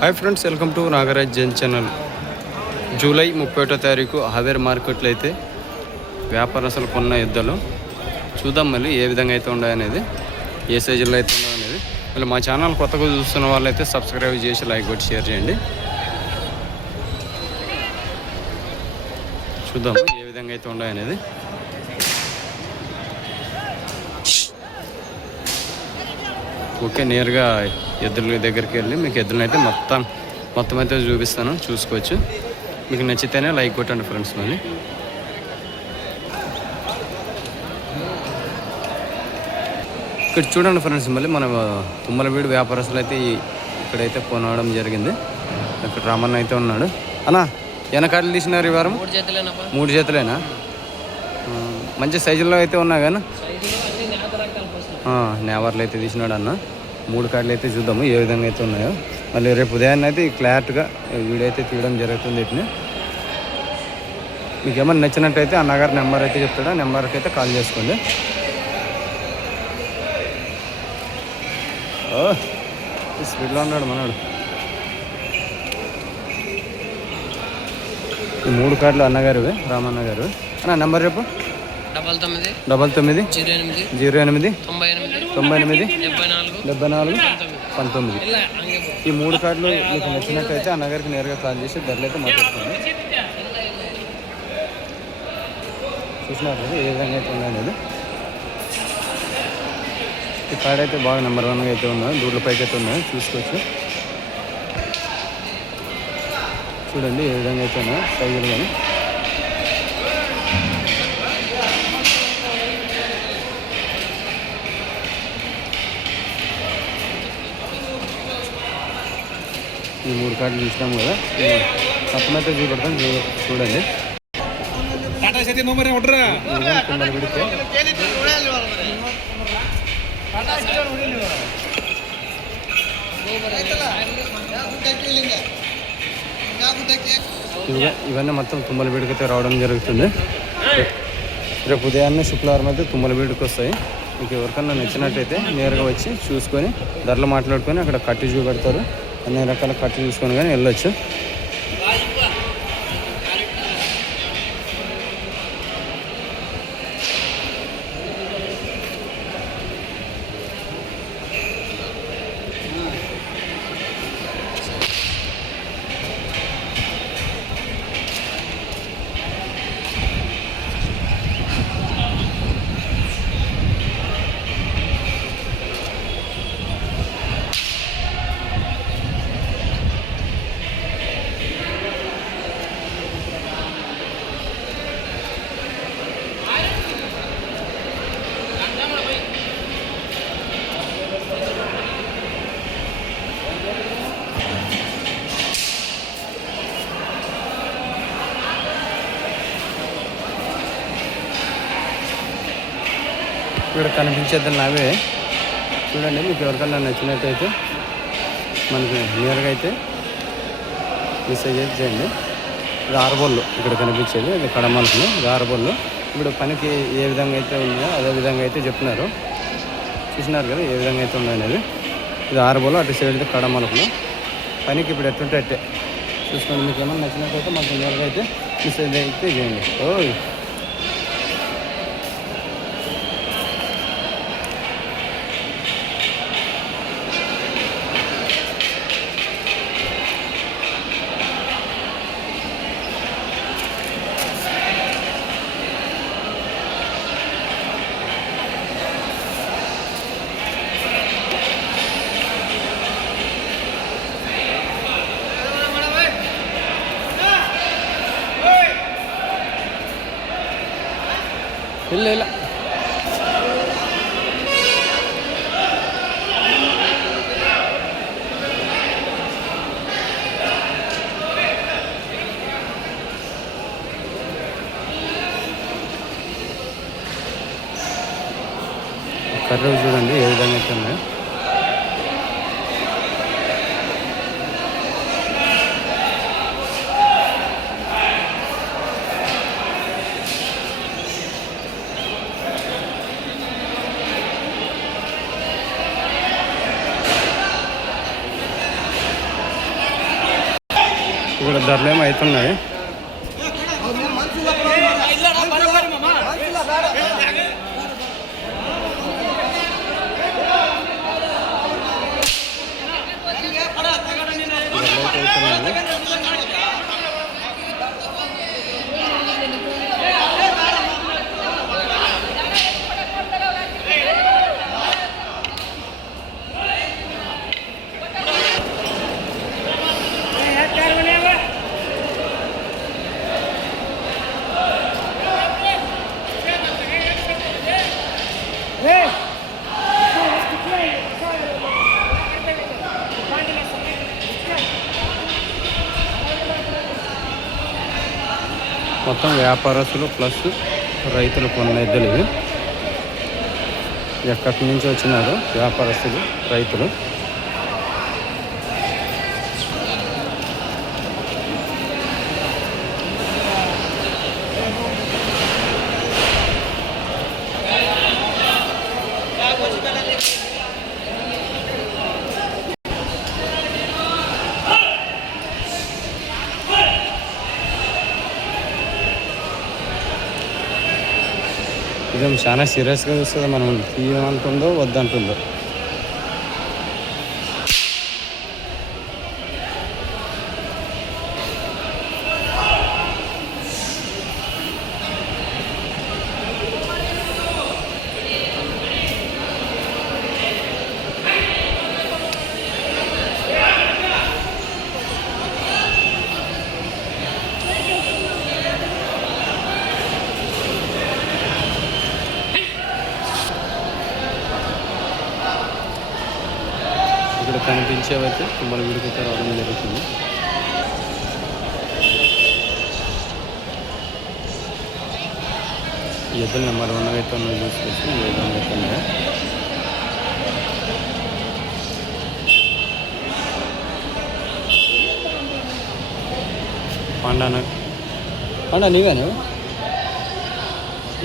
Hi friends, welcome to Nagaraj Jain channel. July 31వ తారీఖు హావేర్ మార్కెట్లో అయితే వ్యాపారస్తులు కొన్న ఎద్దులు చూద్దాం. మళ్ళీ ఏ విధంగా అయితే ఉన్నాయనేది, ఏ సైజుల్లో అయితే ఉన్నాయనేది. మళ్ళీ మా ఛానల్ కొత్తగా చూస్తున్న వాళ్ళు అయితే సబ్స్క్రైబ్ చేసి లైక్ కొట్టి షేర్ చేయండి. చూద్దాము ఏ విధంగా అయితే ఉన్నాయనేది. ఓకే, నేరుగా ఎద్దుల దగ్గరికి వెళ్ళి మీకు ఎద్దులను అయితే మొత్తం అయితే చూపిస్తాను, చూసుకోవచ్చు. మీకు నచ్చితేనే లైక్ కొట్టండి ఫ్రెండ్స్. మళ్ళీ ఇక్కడ చూడండి ఫ్రెండ్స్, మళ్ళీ మన తుమ్మలవీడు వ్యాపారస్తులు అయితే ఇక్కడైతే కొనవడం జరిగింది. ఇక్కడ రామన్న అయితే ఉన్నాడు. అన్నా వెనకాడలు తీసినారు ఈ వారం? 3 జతలేనా? మంచి సైజుల్లో అయితే ఉన్నా కానీ నేవర్లు అయితే తీసినాడు అన్న. 3 కార్డులు అయితే చూద్దాము ఏ విధంగా అయితే ఉన్నాయో. మళ్ళీ రేపు ఉదయాన్నే అయితే క్లారిటీగా వీడియో అయితే తీయడం జరుగుతుంది. వీటిని మీకు ఏమైనా నచ్చినట్టయితే అన్నగారి నెంబర్ అయితే చెప్తాడు, ఆ నెంబర్కి అయితే కాల్ చేసుకోండి. స్పీడ్లో ఉన్నాడు మనోడు. ఈ 3 కార్డులు అన్నగారివి, రామన్న గారు. అన్న నెంబర్ చెప్పు. 99 08 98 74 19. ఈ 3 కార్డులు మీకు నచ్చినట్టయితే అన్నగారికి నేరుగా కాల్ చేసి ధరలు అయితే మాట్లాడుకోండి. చూసినారు కదా ఏ విధంగా అయితే ఉన్నాయనేది. ఈ కార్డు అయితే బాగా నెంబర్ 1గా అయితే ఉన్నాయి, దూడ్ల పైకి అయితే ఉన్నాయి, చూసుకోవచ్చు. చూడండి ఏ విధంగా అయితే ఉన్నాయి సైజులు కానీ. ఈ 3 కార్డులు చూసినాము కదా, తప్పనైతే చూపెడతాం, చూడండి. తుమ్మల విడితే ఇవన్నీ మొత్తం తుమ్మల వీడికైతే రావడం జరుగుతుంది. రేపు ఉదయాన్నే శుక్రవారం అయితే తుమ్మల వీడికి వస్తాయి. మీకు ఎవరికన్నా నచ్చినట్టయితే నేరుగా వచ్చి చూసుకొని ధరలు మాట్లాడుకొని అక్కడ కట్టి చూపెడతారు. అన్ని రకాల కట్టి చూసుకొని కానీ వెళ్ళొచ్చు. ఇక్కడ కనిపించేద్దాం నావే. చూడండి, మీకు ఎవరికన్నా నచ్చినట్టయితే మనకి నేరుగా అయితే మెసేజ్ అయితే చేయండి. ఇది ఆరుబొల్లు ఇక్కడ కనిపించేది, ఇది కడమలుపులు. ఇది ఆరుబొల్లు. ఇప్పుడు పనికి ఏ విధంగా అయితే ఉందో అదే విధంగా అయితే చెప్తున్నారు. చూసినారు కదా ఏ విధంగా అయితే ఉందనేది. ఇది ఆరుబొల్లు, అటు సైడ్ కడమలుపులు. పనికి ఇప్పుడు ఎట్టుంటే అట్టే చూసుకోండి. మీకు ఏమైనా నచ్చినట్టయితే మాకు నేరుగా అయితే మెసేజ్ అయితే చేయండి. ಇಲ್ಲ కర్రలు చూడండి ఏ విధంగా అయితే ఉన్నాయి. ఇక్కడ ధరలేమో అవుతున్నాయి. మొత్తం వ్యాపారస్తులు ప్లస్ రైతులు కొన్న ఎద్దులు ఇవి. ఎక్కడి నుంచి వచ్చినారు వ్యాపారస్తులు రైతులు. ఇదేం చాలా సీరియస్గా చూస్తుంది. మనం తీయమంటుందో వద్దంటుందో. ఇక్కడ కనిపించేవైతే తుమ్మల వీడికైతే రావడం జరుగుతుంది. ఎద్దులు నెంబర్ ఉన్నవైతే ఉన్నవి చూసుకొచ్చి ఏ విధంగా అయితే ఉన్నాయో. పండా నీవే నువ్వు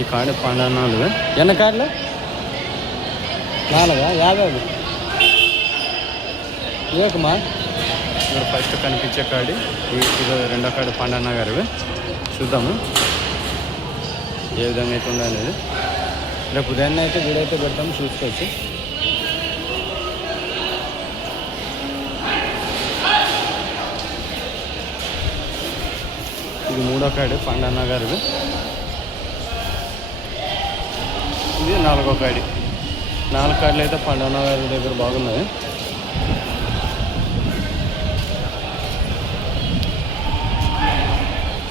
ఈ కాడు పండా 4 ఎన్న కార్డులు 4 50 ఏకమా. ఇక్కడ ఫస్ట్ కనిపించే కాడి ఇది రెండో కాడి పండన్న గారివి. చూద్దాము ఏ విధంగా అయితే ఉండాలి అనేది. రేపు ఉదయాన్నే అయితే వీడియో అయితే పెడతాము, చూసుకోవచ్చు. ఇది మూడో కాడి పండన్న గారివి. ఇది 4వ కాడి. 4 కాడిలు అయితే పండన్న గారి దగ్గర బాగున్నాయి.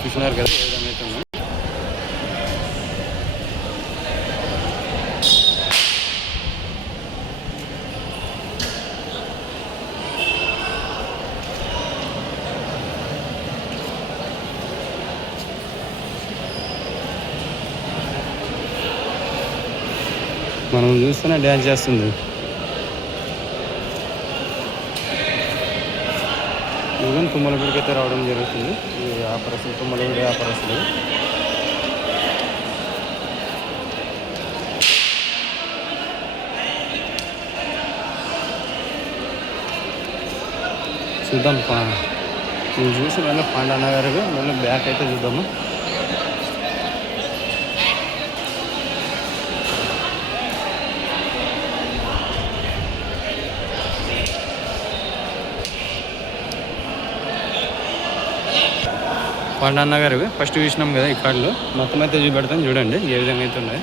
చూసినారు కదా ఏ విధంగా అయితే ఉన్నాయి. మనం చూస్తూనే డ్యాన్స్ చేస్తుంది. ఈవెన్ తుమ్మలగూడికి అయితే రావడం జరుగుతుంది. ఈ వ్యాపారస్తులు తుమ్మలగూడి వ్యాపారస్తులు. చూద్దాం. ఇవి చూసి మళ్ళీ పాండన్న గారు మళ్ళీ బ్యాక్ అయితే చూద్దాము. పాండన్న గారు ఫస్ట్ చూసినాం కదా ఈ కార్డులో. మొత్తం అయితే చూపెడతాం, చూడండి ఏ విధంగా అయితే ఉన్నాయి.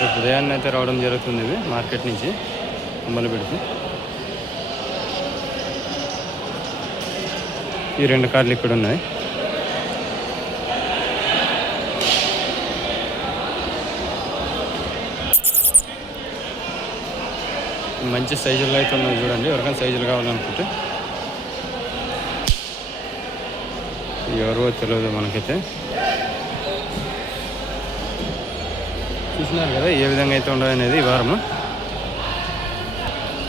రేపు ఉదయాన్నే అయితే రావడం జరుగుతుంది ఇవి మార్కెట్ నుంచి అమ్మలు పెడితే. ఈ 2 కార్లు ఇక్కడ ఉన్నాయి. మంచి సైజుల్లో అయితే ఉన్నాయి చూడండి. ఎవరికైనా సైజులు కావాలనుకుంటే ఎవరో తెలియదు మనకైతే. చూసినారు కదా ఏ విధంగా అయితే ఉండదు అనేది ఈ వారము.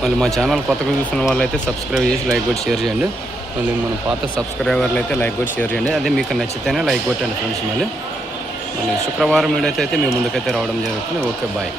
మళ్ళీ మా ఛానల్ కొత్తగా చూస్తున్న వాళ్ళు అయితే సబ్స్క్రైబ్ చేసి లైక్ కొట్టి షేర్ చేయండి. మళ్ళీ మన పాత సబ్స్క్రైబర్లు అయితే లైక్ కొట్టి షేర్ చేయండి. అదే మీకు నచ్చితేనే లైక్ కొట్టండి ఫ్రెండ్స్. మళ్ళీ మళ్ళీ శుక్రవారం వీడైతే మీ ముందుకైతే రావడం జరుగుతుంది. Okay, bye.